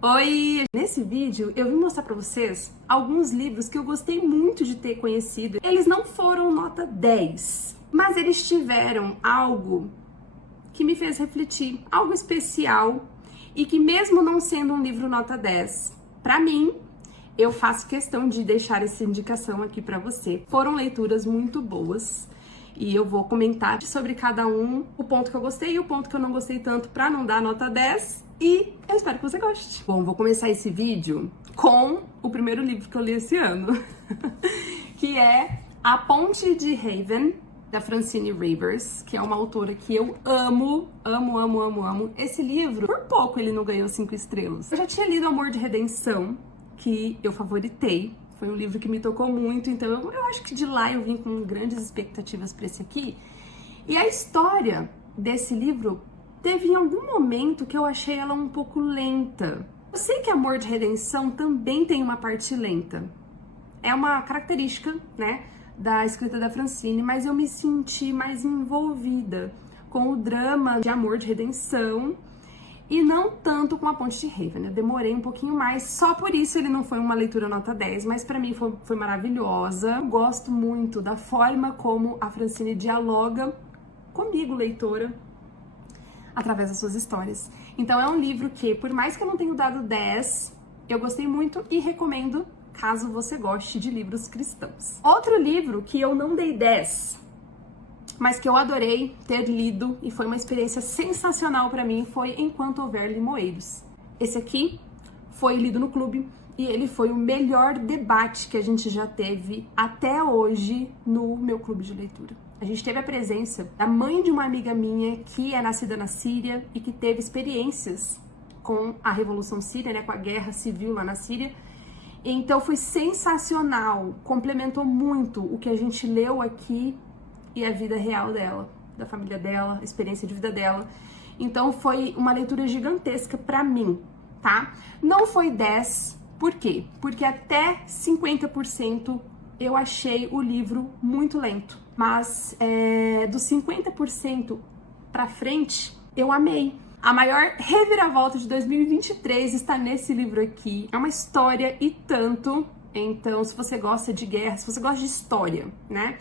Oi! Nesse vídeo eu vim mostrar pra vocês alguns livros que eu gostei muito de ter conhecido. Eles não foram nota 10, mas eles tiveram algo que me fez refletir, algo especial e que mesmo não sendo um livro nota 10, pra mim, eu faço questão de deixar essa indicação aqui pra você. Foram leituras muito boas. E eu vou comentar sobre cada um, o ponto que eu gostei e o ponto que eu não gostei tanto pra não dar nota 10. E eu espero que você goste. Bom, vou começar esse vídeo com o primeiro livro que eu li esse ano, que é A Ponte de Haven, da Francine Rivers, que é uma autora que eu amo. Esse livro, por pouco ele não ganhou 5 estrelas. Eu já tinha lido Amor de Redenção, que eu favoritei. Foi um livro que me tocou muito, então eu acho que de lá eu vim com grandes expectativas para esse aqui. E a história desse livro teve em algum momento que eu achei ela um pouco lenta. Eu sei que Amor de Redenção também tem uma parte lenta. É uma característica, né, da escrita da Francine, mas eu me senti mais envolvida com o drama de Amor de Redenção e não tanto com A Ponte de Haven. Eu demorei um pouquinho mais, só por isso ele não foi uma leitura nota 10, mas pra mim foi maravilhosa. Eu gosto muito da forma como a Francine dialoga comigo, leitora, através das suas histórias. Então é um livro que, por mais que eu não tenha dado 10, eu gostei muito e recomendo caso você goste de livros cristãos. Outro livro que eu não dei 10, mas que eu adorei ter lido e foi uma experiência sensacional pra mim, foi Enquanto Houver Limoeiros. Esse aqui foi lido no clube e ele foi o melhor debate que a gente já teve até hoje no meu clube de leitura. A gente teve a presença da mãe de uma amiga minha que é nascida na Síria e que teve experiências com a Revolução Síria, né, com a guerra civil lá na Síria. Então foi sensacional, complementou muito o que a gente leu aqui e a vida real dela, da família dela, a experiência de vida dela. Então foi uma leitura gigantesca pra mim, tá? Não foi 10, por quê? Porque até 50% eu achei o livro muito lento. Mas dos 50% pra frente, eu amei. A maior reviravolta de 2023 está nesse livro aqui. É uma história e tanto. Então, se você gosta de guerra, se você gosta de história, né?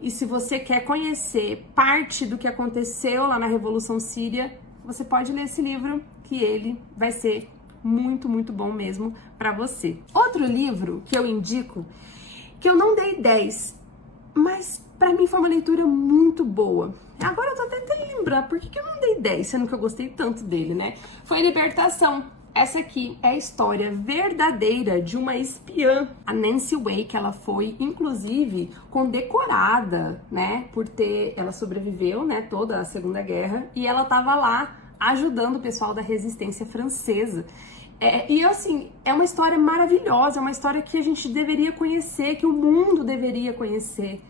E se você quer conhecer parte do que aconteceu lá na Revolução Síria, você pode ler esse livro, que ele vai ser muito, muito bom mesmo pra você. Outro livro que eu indico, que eu não dei 10, mas pra mim foi uma leitura muito boa. Agora eu tô tentando lembrar por que eu não dei 10, sendo que eu gostei tanto dele, né? Foi Libertação. Essa aqui é a história verdadeira de uma espiã, a Nancy Way, que ela foi, inclusive, condecorada, né, por ter... Ela sobreviveu, né, toda a Segunda Guerra, e ela tava lá ajudando o pessoal da resistência francesa. E, assim, é uma história maravilhosa, é uma história que a gente deveria conhecer, que o mundo deveria conhecer.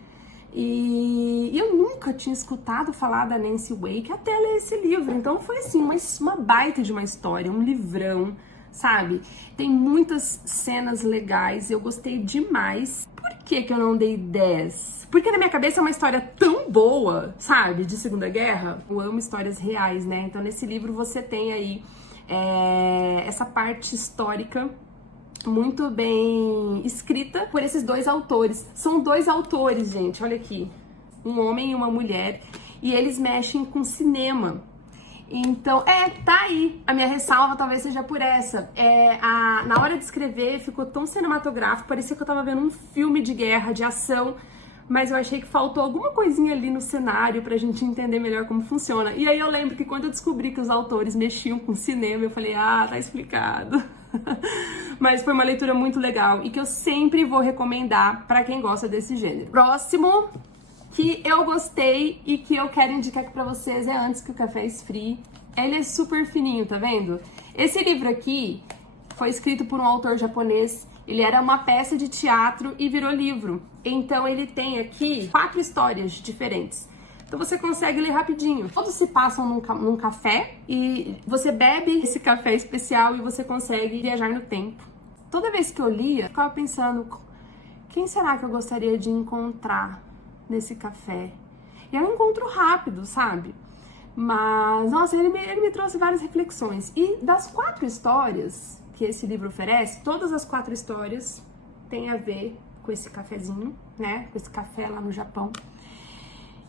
E eu nunca tinha escutado falar da Nancy Way até ler esse livro, então foi assim, uma baita de uma história, um livrão, sabe? Tem muitas cenas legais, eu gostei demais. Por que eu não dei 10? Porque na minha cabeça é uma história tão boa, sabe, de Segunda Guerra. Eu amo histórias reais, né? Então nesse livro você tem aí essa parte histórica muito bem escrita por esses dois autores. São dois autores, gente, olha aqui. Um homem e uma mulher. E eles mexem com cinema. Então, tá aí. A minha ressalva talvez seja por essa. Na hora de escrever, ficou tão cinematográfico, parecia que eu tava vendo um filme de guerra, de ação, mas eu achei que faltou alguma coisinha ali no cenário pra gente entender melhor como funciona. E aí eu lembro que quando eu descobri que os autores mexiam com cinema, eu falei, tá explicado. Mas foi uma leitura muito legal e que eu sempre vou recomendar pra quem gosta desse gênero. Próximo que eu gostei e que eu quero indicar aqui pra vocês é Antes que o Café Esfrie. Ele é super fininho, tá vendo? Esse livro aqui foi escrito por um autor japonês. Ele era uma peça de teatro e virou livro. Então ele tem aqui 4 histórias diferentes. Então você consegue ler rapidinho. Todos se passam num café e você bebe esse café especial e você consegue viajar no tempo. Toda vez que eu lia, eu ficava pensando, quem será que eu gostaria de encontrar nesse café? E é um encontro rápido, sabe? Mas, nossa, ele me trouxe várias reflexões. E das 4 histórias que esse livro oferece, todas as 4 histórias têm a ver com esse cafezinho, né? Com esse café lá no Japão.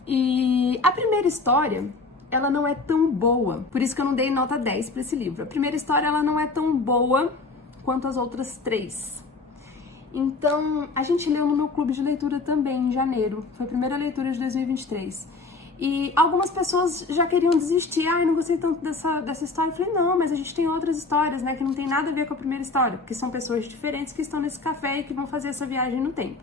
E a primeira história, ela não é tão boa, por isso que eu não dei nota 10 para esse livro. A primeira história, ela não é tão boa quanto as outras 3. Então, a gente leu no meu clube de leitura também, em janeiro. Foi a primeira leitura de 2023. E algumas pessoas já queriam desistir. Ai, não gostei tanto dessa história. Eu falei, não, mas a gente tem outras histórias, né? Que não tem nada a ver com a primeira história. Porque são pessoas diferentes que estão nesse café e que vão fazer essa viagem no tempo.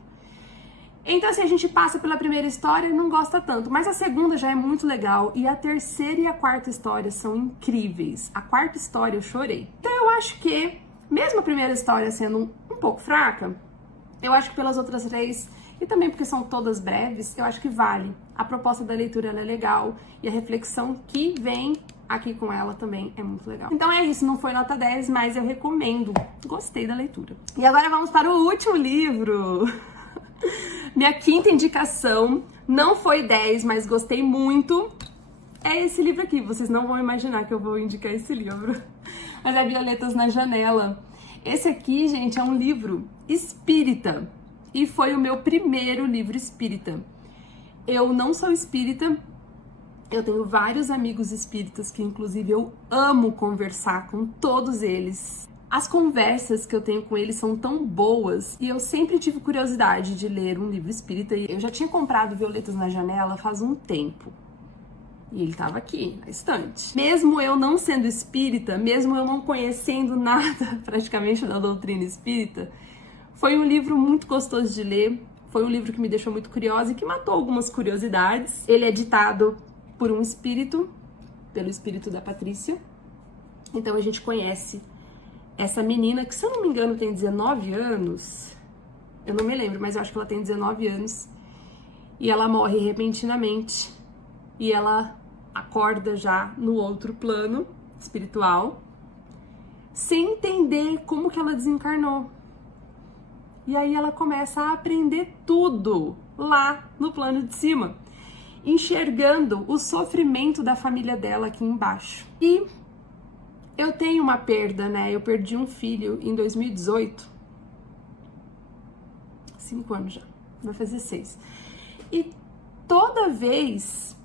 Então, assim, a gente passa pela primeira história e não gosta tanto. Mas a segunda já é muito legal. E a terceira e a quarta história são incríveis. A quarta história eu chorei. Então, eu acho que, mesmo a primeira história sendo um pouco fraca, eu acho que pelas outras 3, e também porque são todas breves, eu acho que vale. A proposta da leitura ela é legal e a reflexão que vem aqui com ela também é muito legal. Então é isso, não foi nota 10, mas eu recomendo. Gostei da leitura. E agora vamos para o último livro. Minha quinta indicação, não foi 10, mas gostei muito. É esse livro aqui, vocês não vão imaginar que eu vou indicar esse livro. Mas é Violetas na Janela. Esse aqui, gente, é um livro espírita. E foi o meu primeiro livro espírita. Eu não sou espírita, eu tenho vários amigos espíritas que, inclusive, eu amo conversar com todos eles. As conversas que eu tenho com eles são tão boas e eu sempre tive curiosidade de ler um livro espírita. Eu já tinha comprado Violetas na Janela faz um tempo. E ele estava aqui, na estante. Mesmo eu não sendo espírita, mesmo eu não conhecendo nada praticamente da doutrina espírita, foi um livro muito gostoso de ler, foi um livro que me deixou muito curiosa e que matou algumas curiosidades. Ele é ditado por um espírito, pelo espírito da Patrícia. Então a gente conhece essa menina, que se eu não me engano tem 19 anos, eu não me lembro, mas eu acho que ela tem 19 anos, e ela morre repentinamente, e ela acorda já no outro plano espiritual, sem entender como que ela desencarnou. E aí ela começa a aprender tudo lá no plano de cima, enxergando o sofrimento da família dela aqui embaixo. E eu tenho uma perda, né? Eu perdi um filho em 2018. 5 anos já, vai fazer 6. E toda vez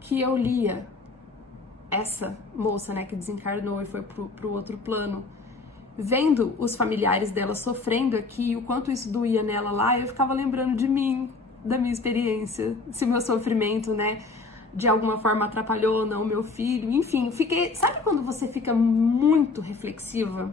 que eu lia essa moça, né, que desencarnou e foi pro outro plano, vendo os familiares dela sofrendo aqui, o quanto isso doía nela lá, eu ficava lembrando de mim, da minha experiência, se o meu sofrimento, né, de alguma forma atrapalhou ou não o meu filho, enfim, fiquei, sabe quando você fica muito reflexiva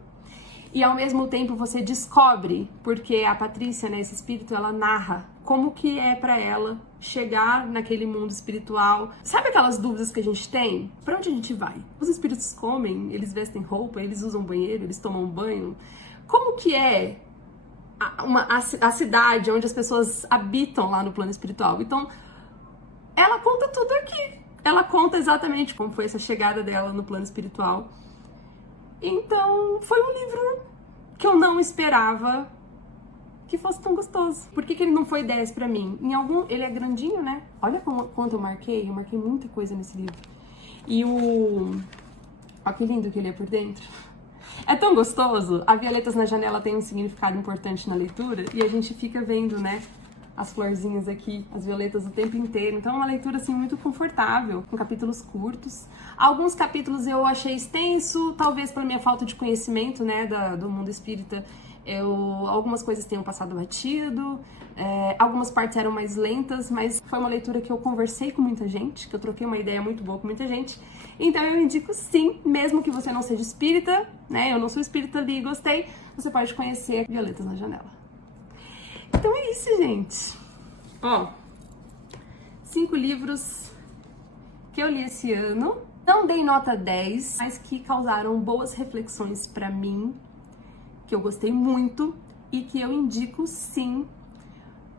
e ao mesmo tempo você descobre, porque a Patrícia, né, esse espírito, ela narra como que é pra ela chegar naquele mundo espiritual. Sabe aquelas dúvidas que a gente tem? Pra onde a gente vai? Os espíritos comem, eles vestem roupa, eles usam banheiro, eles tomam banho. Como que é a cidade onde as pessoas habitam lá no plano espiritual? Então, ela conta tudo aqui. Ela conta exatamente como foi essa chegada dela no plano espiritual. Então, foi um livro que eu não esperava que fosse tão gostoso. Por que ele não foi 10 pra mim? Ele é grandinho, né? Olha quanto eu marquei muita coisa nesse livro. E olha que lindo que ele é por dentro. É tão gostoso. A Violetas na Janela tem um significado importante na leitura e a gente fica vendo, né, as florzinhas aqui, as violetas o tempo inteiro. Então é uma leitura, assim, muito confortável, com capítulos curtos. Alguns capítulos eu achei extenso, talvez pela minha falta de conhecimento, né, do mundo espírita. Algumas coisas tenham passado batido, algumas partes eram mais lentas, mas foi uma leitura que eu conversei com muita gente, que eu troquei uma ideia muito boa com muita gente. Então eu indico sim, mesmo que você não seja espírita, né? Eu não sou espírita, li e gostei, você pode conhecer Violetas na Janela. Então é isso, gente. Ó, 5 livros que eu li esse ano. Não dei nota 10, mas que causaram boas reflexões pra mim, que eu gostei muito e que eu indico sim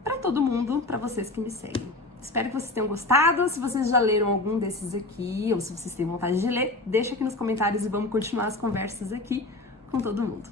pra todo mundo, pra vocês que me seguem. Espero que vocês tenham gostado. Se vocês já leram algum desses aqui, ou se vocês têm vontade de ler, deixa aqui nos comentários e vamos continuar as conversas aqui com todo mundo.